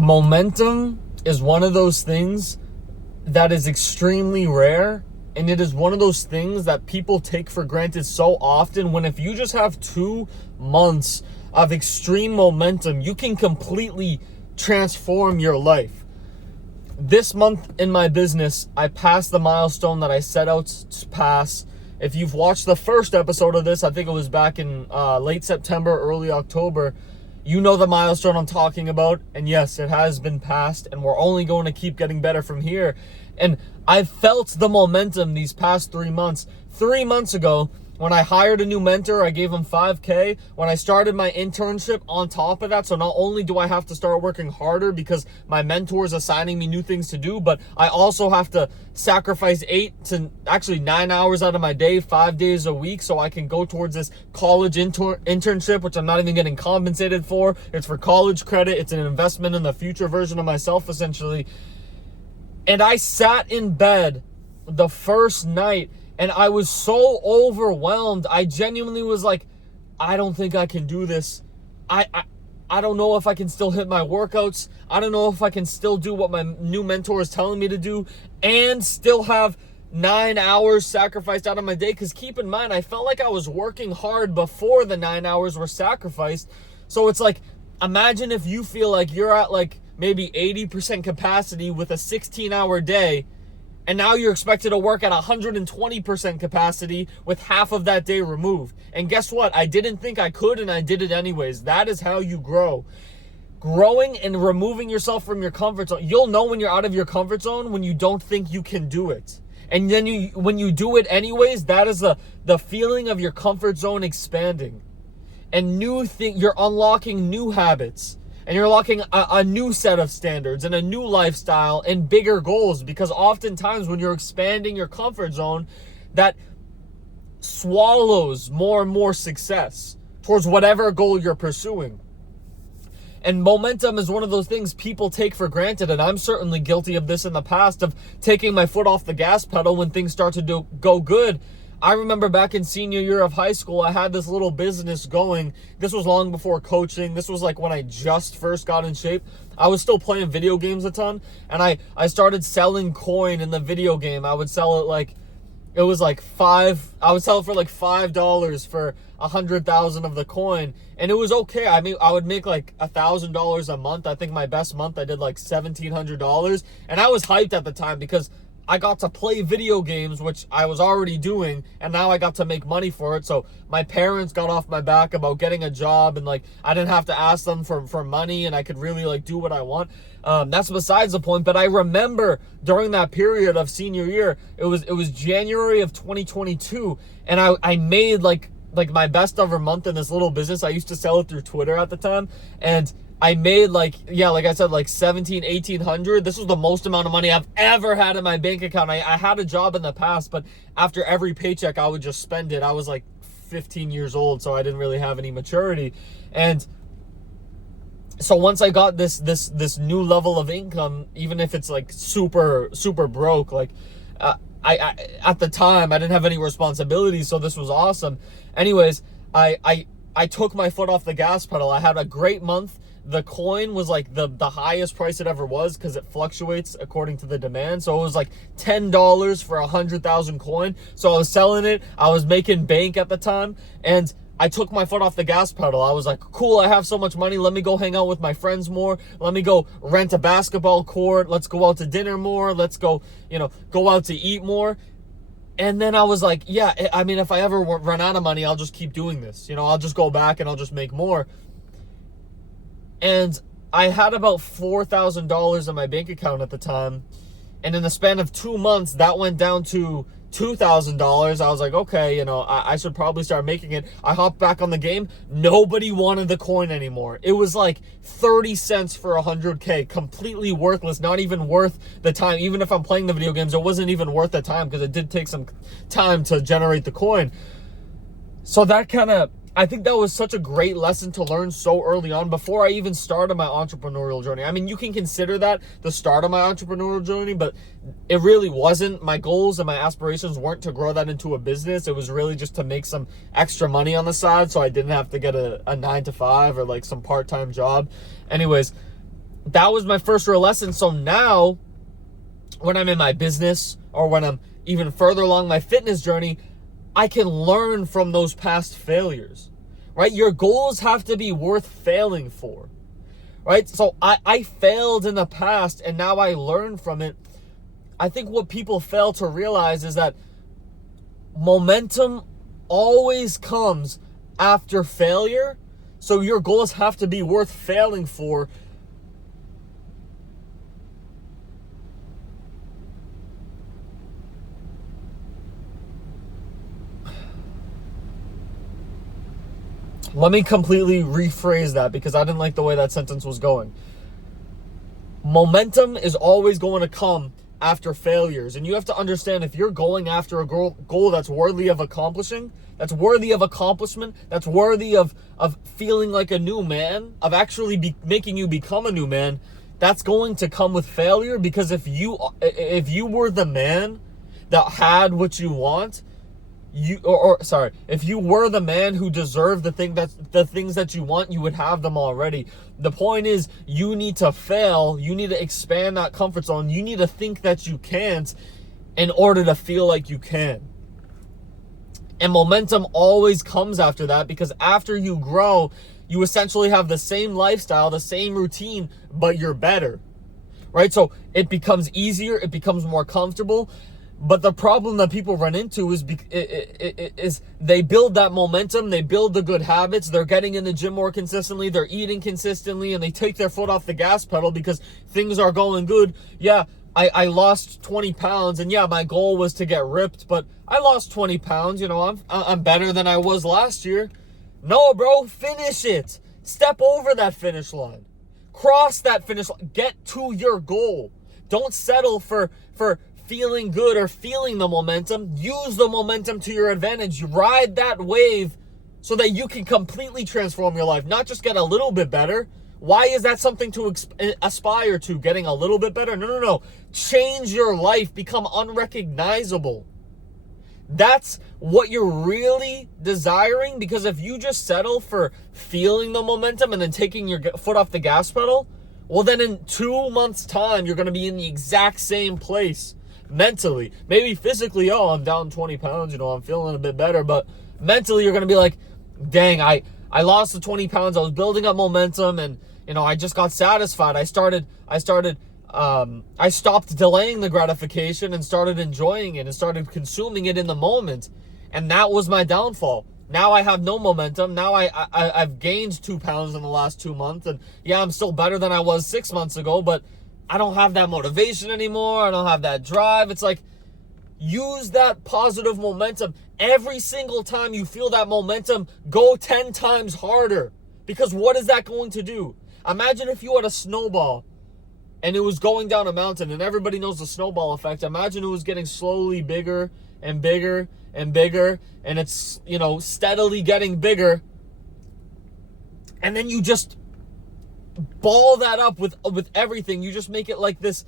Momentum is one of those things that is extremely rare, and it is one of those things that people take for granted so often, when if you just have 2 months of extreme momentum, you can completely transform your life. This month in my business, I passed the milestone that I set out to pass. If you've watched the first episode of this, I think it was back in late September, early October, you know the milestone I'm talking about. And yes, it has been passed, and we're only going to keep getting better from here. And I've felt the momentum these past 3 months. 3 months ago, when I hired a new mentor, I gave him $5,000. When I started my internship on top of that, so not only do I have to start working harder because my mentor is assigning me new things to do, but I also have to sacrifice 8 to actually 9 hours out of my day, 5 days a week, so I can go towards this college internship, which I'm not even getting compensated for. It's for college credit. It's an investment in the future version of myself, essentially. And I sat in bed the first night, and I was so overwhelmed. I genuinely was like, I don't think I can do this. I don't know if I can still hit my workouts. I don't know if I can still do what my new mentor is telling me to do and still have 9 hours sacrificed out of my day. Because keep in mind, I felt like I was working hard before the 9 hours were sacrificed. So it's like, imagine if you feel like you're at like maybe 80% capacity with a 16-hour day, and now you're expected to work at 120% capacity with half of that day removed. And guess what? I didn't think I could, and I did it anyways. That is how you grow. Growing and removing yourself from your comfort zone. You'll know when you're out of your comfort zone when you don't think you can do it. And then when you do it anyways, that is the feeling of your comfort zone expanding. And you're unlocking new habits. And you're unlocking a new set of standards and a new lifestyle and bigger goals, because oftentimes when you're expanding your comfort zone, that swallows more and more success towards whatever goal you're pursuing. And momentum is one of those things people take for granted, and I'm certainly guilty of this in the past, of taking my foot off the gas pedal when things start to go good. I remember back in senior year of high school, I had this little business going. This was long before coaching. This was like when I just first got in shape. I was still playing video games a ton, and I started selling coin in the video game. I would sell it like, it was like I would sell it for like $5 for 100,000 of the coin, and it was okay. I mean, I would make like $1,000 a month. I think my best month I did like $1,700, and I was hyped at the time because I got to play video games, which I was already doing, and now I got to make money for it. So my parents got off my back about getting a job, and like I didn't have to ask them for money, and I could really like do what I want. That's besides the point. But I remember during that period of senior year, it was January of 2022, and I made like my best ever month in this little business. I used to sell it through Twitter at the time, and I made like I said, like 1,800. This was the most amount of money I've ever had in my bank account. I had a job in the past, but after every paycheck, I would just spend it. I was like 15 years old, so I didn't really have any maturity. And so once I got this new level of income, even if it's like super broke, like I at the time I didn't have any responsibilities, so this was awesome. Anyways, I took my foot off the gas pedal. I had a great month. The coin was like the highest price it ever was, because it fluctuates according to the demand. So it was like $10 for 100,000 coin. So I was selling it. I was making bank at the time, and I took my foot off the gas pedal. I was like, cool, I have so much money. Let me go hang out with my friends more. Let me go rent a basketball court. Let's go out to dinner more. Let's go, go out to eat more. And then I was like, yeah, I mean, if I ever run out of money, I'll just keep doing this. I'll just go back and I'll just make more. And I had about $4,000 in my bank account at the time. And in the span of 2 months, that went down to $2,000. I was like, okay, I should probably start making it. I hopped back on the game. Nobody wanted the coin anymore. It was like 30 cents for 100K, completely worthless, not even worth the time. Even if I'm playing the video games, it wasn't even worth the time, because it did take some time to generate the coin. So I think that was such a great lesson to learn so early on, before I even started my entrepreneurial journey. I mean, you can consider that the start of my entrepreneurial journey, but it really wasn't. My goals and my aspirations weren't to grow that into a business. It was really just to make some extra money on the side, so I didn't have to get a 9 to 5 or like some part-time job. Anyways, that was my first real lesson. So now when I'm in my business or when I'm even further along my fitness journey, I can learn from those past failures, right? Your goals have to be worth failing for, right? So I failed in the past and now I learned from it. I think what people fail to realize is that momentum always comes after failure. So your goals have to be worth failing for. Let me completely rephrase that because I didn't like the way that sentence was going. Momentum is always going to come after failures. And you have to understand, if you're going after a goal that's worthy of accomplishing, that's worthy of accomplishment, that's worthy of feeling like a new man, of actually making you become a new man, that's going to come with failure. Because if you were the man that had what you want, if you were the man who deserved the things that you want, you would have them already. The point is, you need to fail. You need to expand that comfort zone. You need to think that you can't in order to feel like you can. And momentum always comes after that, because after you grow, you essentially have the same lifestyle, the same routine, but you're better, right? So it becomes easier. It becomes more comfortable. But the problem that people run into is they build that momentum, they build the good habits, they're getting in the gym more consistently, they're eating consistently, and they take their foot off the gas pedal because things are going good. Yeah, I lost 20 pounds, and yeah, my goal was to get ripped, but I lost 20 pounds. You know, I'm better than I was last year. No, bro, finish it. Step over that finish line. Cross that finish line. Get to your goal. Don't settle for feeling good or feeling the momentum. Use the momentum to your advantage. You ride that wave so that you can completely transform your life, not just get a little bit better. Why is that something to aspire to, getting a little bit better? No. Change your life, become unrecognizable. That's what you're really desiring, because if you just settle for feeling the momentum and then taking your foot off the gas pedal, well, then in 2 months' time, you're going to be in the exact same place. Mentally, maybe physically, I'm down 20 pounds, I'm feeling a bit better, but mentally you're going to be like, dang, I lost the 20 pounds. I was building up momentum, and, I just got satisfied. I stopped delaying the gratification and started enjoying it and started consuming it in the moment. And that was my downfall. Now I have no momentum. Now I've gained 2 pounds in the last 2 months, and yeah, I'm still better than I was 6 months ago, but I don't have that motivation anymore. I don't have that drive. It's like, use that positive momentum. Every single time you feel that momentum, go 10 times harder. Because what is that going to do? Imagine if you had a snowball and it was going down a mountain, and everybody knows the snowball effect. Imagine it was getting slowly bigger and bigger and bigger, and it's, steadily getting bigger. And then you just ball that up with everything. You just make it like this,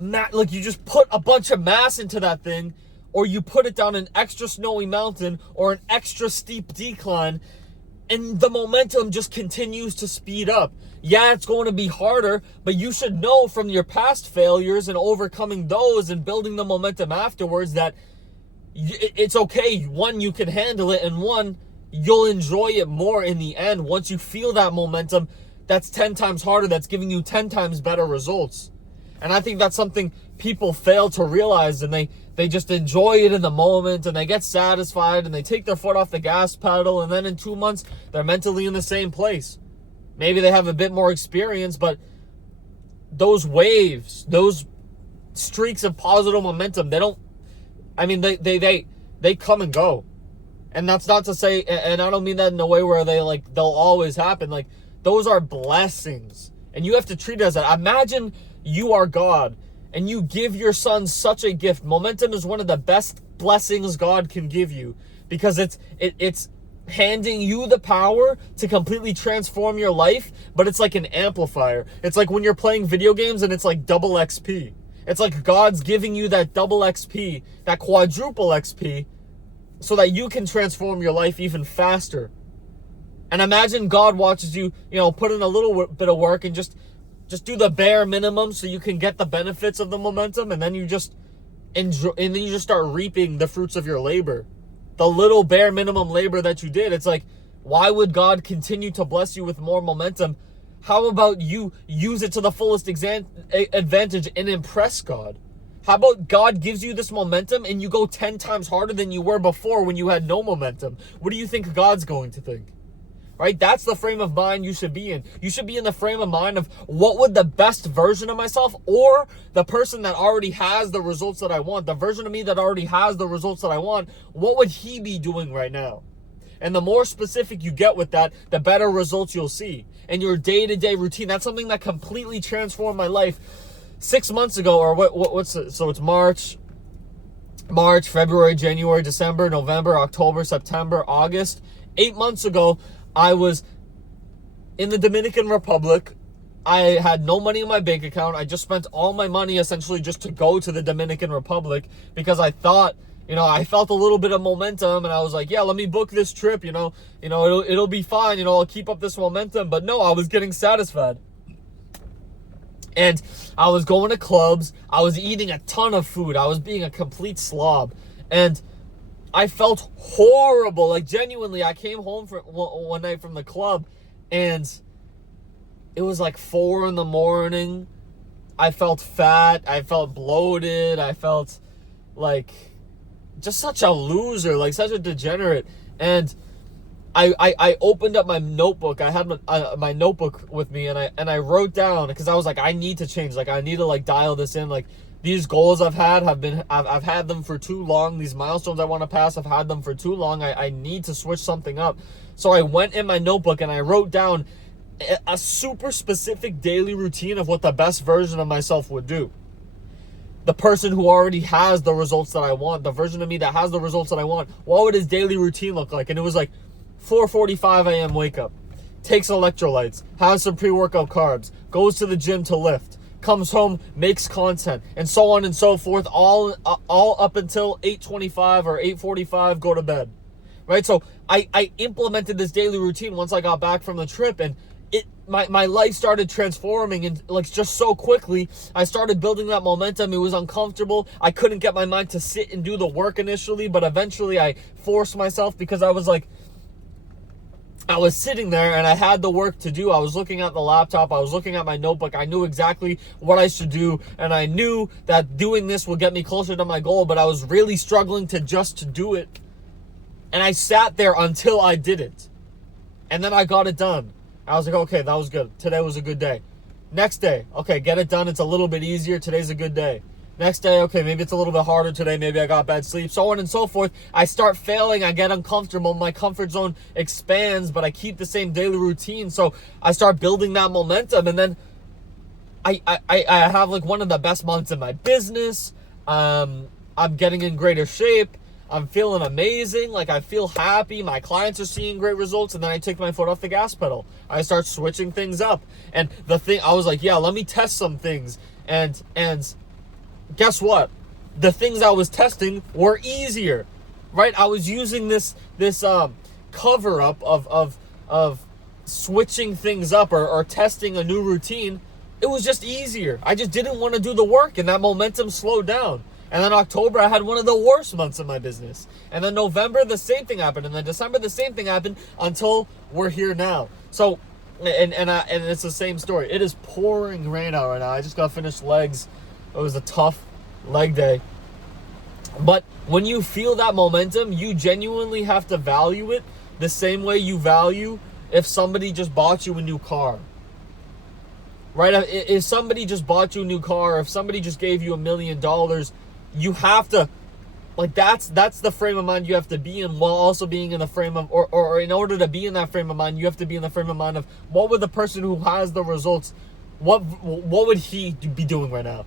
like you just put a bunch of mass into that thing, or you put it down an extra snowy mountain or an extra steep decline, and the momentum just continues to speed up. Yeah, it's going to be harder, but you should know from your past failures and overcoming those and building the momentum afterwards that it's okay. One, you can handle it, and one, you'll enjoy it more in the end once you feel that momentum that's 10 times harder, that's giving you 10 times better results. And I think that's something people fail to realize, and they just enjoy it in the moment, and they get satisfied, and they take their foot off the gas pedal, and then in 2 months, they're mentally in the same place. Maybe they have a bit more experience, but those waves, those streaks of positive momentum, they come and go. And that's not to say, and I don't mean that in a way where they'll always happen. Like, those are blessings, and you have to treat it as that. Imagine you are God, and you give your son such a gift. Momentum is one of the best blessings God can give you, because it's handing you the power to completely transform your life, but it's like an amplifier. It's like when you're playing video games and it's like double XP. It's like God's giving you that double XP, that quadruple XP, so that you can transform your life even faster. And imagine God watches you, put in a little bit of work and just Just do the bare minimum so you can get the benefits of the momentum, and then you just enjoy, and then you just start reaping the fruits of your labor. The little bare minimum labor that you did. It's like, why would God continue to bless you with more momentum? How about you use it to the fullest advantage and impress God? How about God gives you this momentum and you go 10 times harder than you were before when you had no momentum? What do you think God's going to think? Right? That's the frame of mind you should be in. You should be in the frame of mind of what would the best version of myself, or the person that already has the results that I want, the version of me that already has the results that I want, what would he be doing right now? And the more specific you get with that, the better results you'll see. And your day-to-day routine, that's something that completely transformed my life 6 months ago, or what's it? So it's March, February, January, December, November, October, September, August. 8 months ago, I was in the Dominican Republic. I had no money in my bank account. I just spent all my money essentially just to go to the Dominican Republic because I thought, I felt a little bit of momentum, and I was like, yeah, let me book this trip, it'll be fine, I'll keep up this momentum. But no, I was getting satisfied. And I was going to clubs. I was eating a ton of food. I was being a complete slob. And I felt horrible. Like, genuinely, I came home one night from the club, and it was like 4 a.m. I felt fat. I felt bloated. I felt like just such a loser, like such a degenerate. And I opened up my notebook. I had my notebook with me, and I wrote down, because I was like, I need to change. Like, I need to like dial this in. Like, these goals I've had I've had them for too long. These milestones I want to pass, I've had them for too long. I need to switch something up. So I went in my notebook and I wrote down a super specific daily routine of what the best version of myself would do. The person who already has the results that I want, the version of me that has the results that I want, what would his daily routine look like? And it was like 4:45 a.m. wake up, takes electrolytes, has some pre-workout carbs, goes to the gym to lift, comes home, makes content, and so on and so forth, all up until 8:25 or 8:45, go to bed. Right? So I implemented this daily routine once I got back from the trip, and my life started transforming, and like just so quickly. I started building that momentum. It was uncomfortable. I couldn't get my mind to sit and do the work initially, but eventually I forced myself, because I was sitting there and I had the work to do. I was looking at the laptop. I was looking at my notebook. I knew exactly what I should do, and I knew that doing this would get me closer to my goal, but I was really struggling to do it. And I sat there until I did it. And then I got it done. I was like, okay, that was good. Today was a good day. Next day, okay, get it done. It's a little bit easier. Today's a good day. Next day, okay, maybe it's a little bit harder today. Maybe I got bad sleep, so on and so forth. I start failing. I get uncomfortable. My comfort zone expands, but I keep the same daily routine. So I start building that momentum, and then I have like one of the best months in my business. I'm getting in greater shape. I'm feeling amazing. Like, I feel happy. My clients are seeing great results. And then I take my foot off the gas pedal. I start switching things up. And I was like, yeah, let me test some things. And guess what? The things I was testing were easier, right? I was using this cover up of switching things up or testing a new routine. It was just easier. I just didn't want to do the work, and that momentum slowed down. And then October, I had one of the worst months in my business. And then November, the same thing happened. And then December, the same thing happened, until we're here now. So, and it's the same story. It is pouring rain out right now. I just got finished legs. It was a tough leg day. But when you feel that momentum, you genuinely have to value it the same way you value if somebody just bought you a new car. Right? If somebody just bought you a new car, if somebody just gave you $1 million, you have to, like, that's the frame of mind you have to be in, while also being in the frame of, or in order to be in that frame of mind, you have to be in the frame of mind of what would the person who has the results, what would he be doing right now?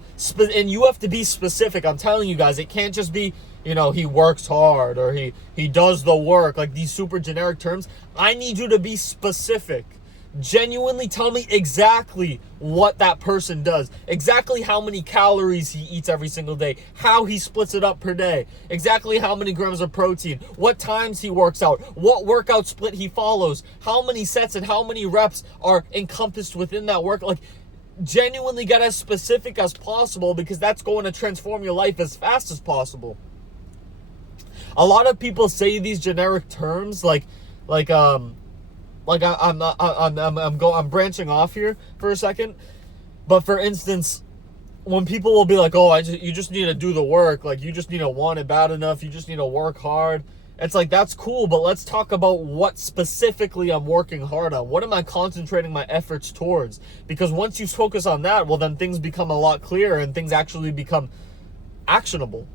And you have to be specific. I'm telling you guys, it can't just be, he works hard, or he does the work, like these super generic terms. I need you to be specific. Genuinely tell me exactly what that person does, exactly how many calories he eats every single day, how he splits it up per day, exactly how many grams of protein, what times he works out, what workout split he follows, how many sets and how many reps are encompassed within that work. Like, genuinely get as specific as possible, because that's going to transform your life as fast as possible. A lot of people say these generic terms I'm branching off here for a second. But for instance, when people will be like, oh, you just need to do the work. Like, you just need to want it bad enough. You just need to work hard. It's like, that's cool, but let's talk about what specifically I'm working hard on. What am I concentrating my efforts towards? Because once you focus on that, well, then things become a lot clearer and things actually become actionable.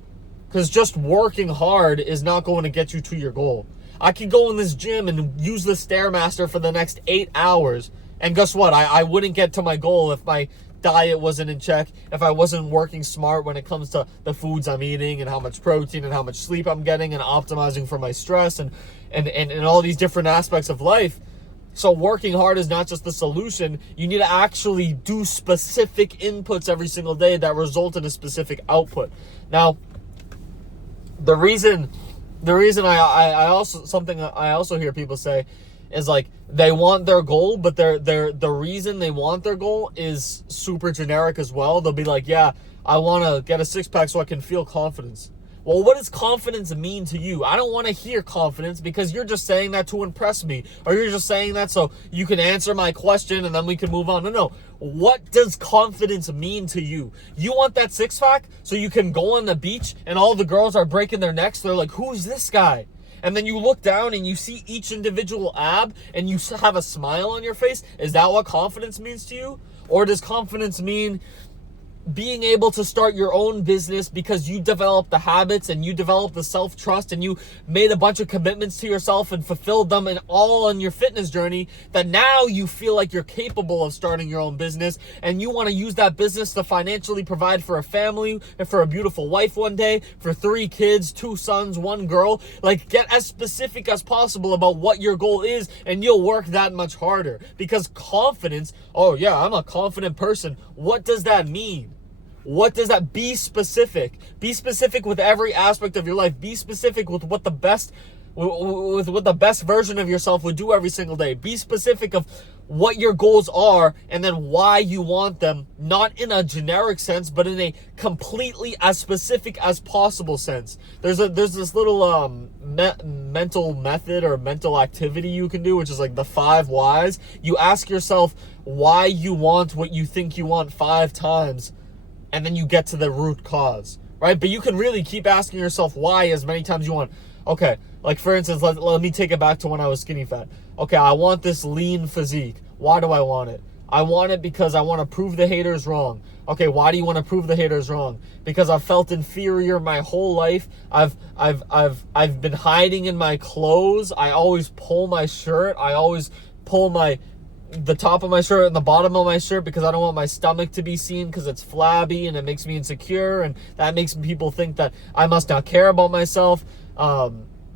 Because just working hard is not going to get you to your goal. I could go in this gym and use the Stairmaster for the next 8 hours, and guess what? I wouldn't get to my goal if my diet wasn't in check, if I wasn't working smart when it comes to the foods I'm eating and how much protein and how much sleep I'm getting and optimizing for my stress and all these different aspects of life. So working hard is not just the solution. You need to actually do specific inputs every single day that result in a specific output. Now, the reason I also hear people say is like, they want their goal, but the reason they want their goal is super generic as well. They'll be like, yeah, I want to get a six-pack so I can feel confidence. Well, what does confidence mean to you? I don't want to hear confidence, because you're just saying that to impress me, or you're just saying that so you can answer my question and then we can move on. No. What does confidence mean to you? You want that six-pack so you can go on the beach and all the girls are breaking their necks. They're like, who's this guy? And then you look down and you see each individual ab and you have a smile on your face. Is that what confidence means to you? Or does confidence mean being able to start your own business because you developed the habits and you developed the self-trust and you made a bunch of commitments to yourself and fulfilled them, and all on your fitness journey, that now you feel like you're capable of starting your own business and you want to use that business to financially provide for a family and for a beautiful wife one day, for 3 kids, 2 sons, 1 girl. Like, get as specific as possible about what your goal is and you'll work that much harder. Because confidence, oh yeah, I'm a confident person. What does that mean? What does that? Be specific. Be specific with every aspect of your life. Be specific with what the best version of yourself would do every single day. Be specific of what your goals are and then why you want them, not in a generic sense, but in a completely as specific as possible sense. There's this little mental method or mental activity you can do, which is like the 5 whys. You ask yourself why you want what you think you want 5 times, and then you get to the root cause, right? But you can really keep asking yourself why as many times you want. Okay, like for instance, let me take it back to when I was skinny fat. Okay, I want this lean physique. Why do I want it? I want it because I want to prove the haters wrong. Okay, why do you want to prove the haters wrong? Because I've felt inferior my whole life. I've been hiding in my clothes. I always pull my shirt. I always pull the top of my shirt and the bottom of my shirt because I don't want my stomach to be seen because it's flabby and it makes me insecure, and that makes people think that I must not care about myself.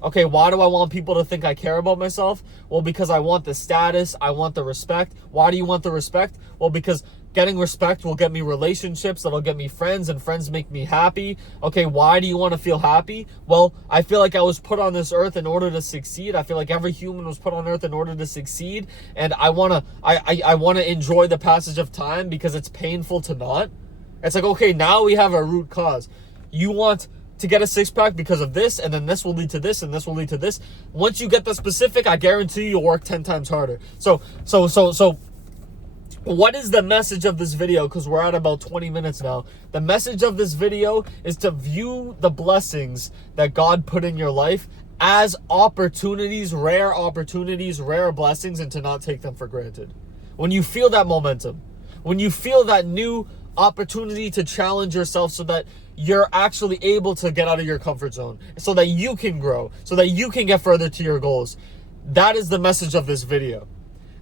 Okay, why do I want people to think I care about myself? Well, because I want the status, I want the respect. Why do you want the respect? Well, because getting respect will get me relationships, that'll get me friends, and friends make me happy. Okay, why do you want to feel happy? Well, I feel like I was put on this earth in order to succeed. I feel like every human was put on earth in order to succeed, and I want to enjoy the passage of time because it's painful to not. It's like, okay, now we have a root cause. You want to get a 6-pack because of this, and then this will lead to this, and this will lead to this. Once you get the specific, I guarantee you'll work 10 times harder. So what is the message of this video? Because we're at about 20 minutes now. The message of this video is to view the blessings that God put in your life as opportunities, rare blessings, and to not take them for granted. When you feel that momentum, when you feel that new opportunity to challenge yourself so that you're actually able to get out of your comfort zone, so that you can grow, so that you can get further to your goals. That is the message of this video.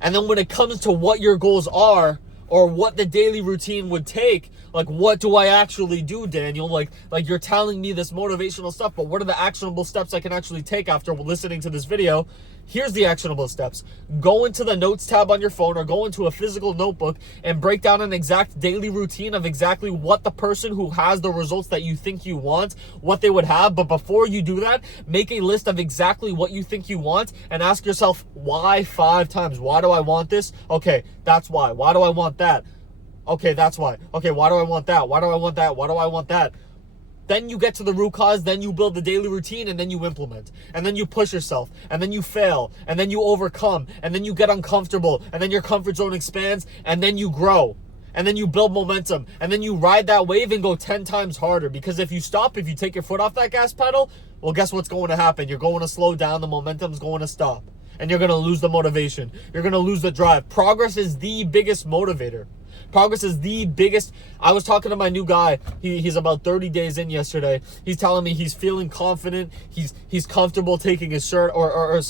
And then when it comes to what your goals are, or what the daily routine would take, like, what do I actually do, Daniel? Like you're telling me this motivational stuff, but what are the actionable steps I can actually take after listening to this video? Here's the actionable steps. Go into the notes tab on your phone or go into a physical notebook and break down an exact daily routine of exactly what the person who has the results that you think you want, what they would have. But before you do that, make a list of exactly what you think you want and ask yourself, why 5 times? Why do I want this? Okay, that's why. Why do I want that? Okay, that's why. Okay, why do I want that? Why do I want that? Why do I want that? Then you get to the root cause, then you build the daily routine, and then you implement. And then you push yourself, and then you fail, and then you overcome, and then you get uncomfortable, and then your comfort zone expands, and then you grow. And then you build momentum, and then you ride that wave and go 10 times harder. Because if you stop, if you take your foot off that gas pedal, well, guess what's going to happen? You're going to slow down, the momentum's going to stop. And you're going to lose the motivation. You're going to lose the drive. Progress is the biggest motivator. Progress is the biggest. I was talking to my new guy. He's about 30 days in yesterday. He's telling me he's feeling confident. He's comfortable taking his shirt or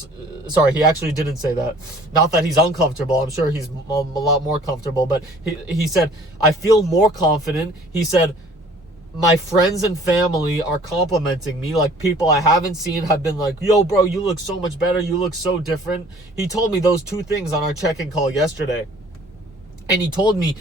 sorry, he actually didn't say that. Not that he's uncomfortable. I'm sure he's a lot more comfortable, but he said, I feel more confident. He said, my friends and family are complimenting me. Like, people I haven't seen have been like, yo, bro, you look so much better. You look so different. He told me those two things on our check-in call yesterday. And he told me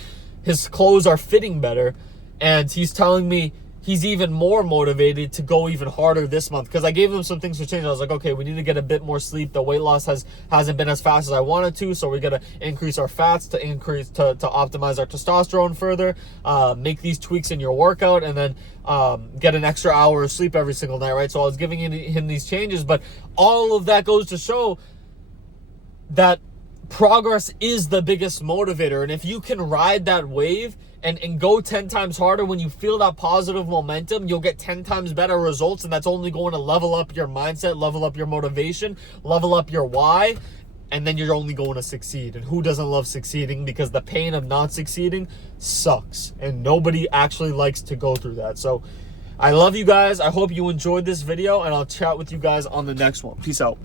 his clothes are fitting better. And he's telling me he's even more motivated to go even harder this month. Because I gave him some things to change. I was like, okay, we need to get a bit more sleep. The weight loss hasn't been as fast as I wanted to. So we got to increase our fats to optimize our testosterone further. Make these tweaks in your workout. And then get an extra hour of sleep every single night, right? So I was giving him these changes. But all of that goes to show that progress is the biggest motivator. And if you can ride that wave and go 10 times harder, when you feel that positive momentum, you'll get 10 times better results. And that's only going to level up your mindset, level up your motivation, level up your why. And then you're only going to succeed. And who doesn't love succeeding? Because the pain of not succeeding sucks. And nobody actually likes to go through that. So I love you guys. I hope you enjoyed this video. And I'll chat with you guys on the next one. Peace out.